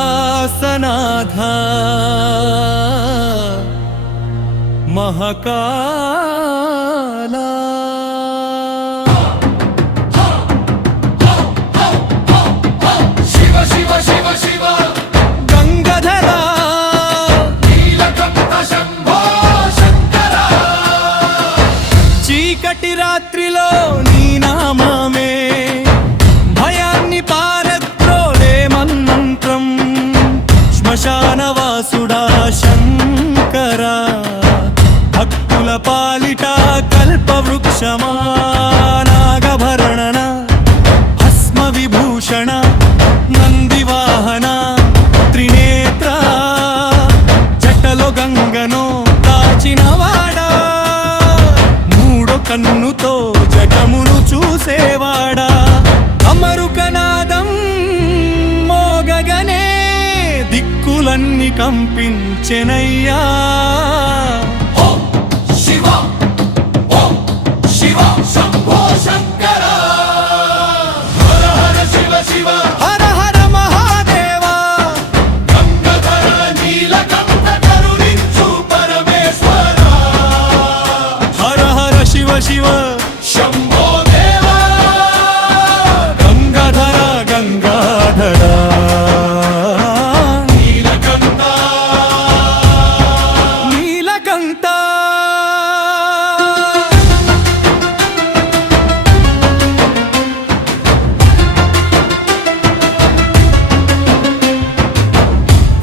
कैलासनाथ महाकाला शिव शिव शिव शिव गंगाधरा नीलकंठ शंभो शंकरा చీకటి రాత్రిలో నీ నామమే భయాన్ని పారద్రోలే మంత్రం శ్మశానవాసుడా శంకరా భక్తుల పాలిట కల్పవృక్షమా నాగభరణన భస్మ విభూషణ నందివాహన త్రినేత్ర జటలో గంగను దాచినవాడా మూడో కన్నుతో జగమును చూసేవాడా అమరుకనాదం మోగగనే దిక్కులన్నీ కంపించెనయ్యా ఓం శివ ఓం శివ శంభో శంకరా హర హర శివ శివ హర హర మహాదేవా గంగాధర నీలకంఠ కరుణించు పరమేశ్వరా హర హర శివ శివ శంభో దేవా గంగాధర గంగాధర నీలకంఠ నీలకంఠ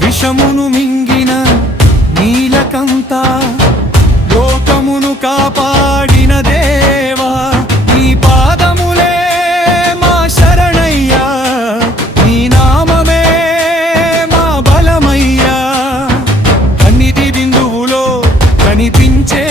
విషమును మింగిన నీలకంఠ లోకమును కాపాడిన దేవా నీ పాదములే మా శరణయ్యా నీ నామమే మా బలమయ్యా కన్నిటి బిందువులో కనిపించే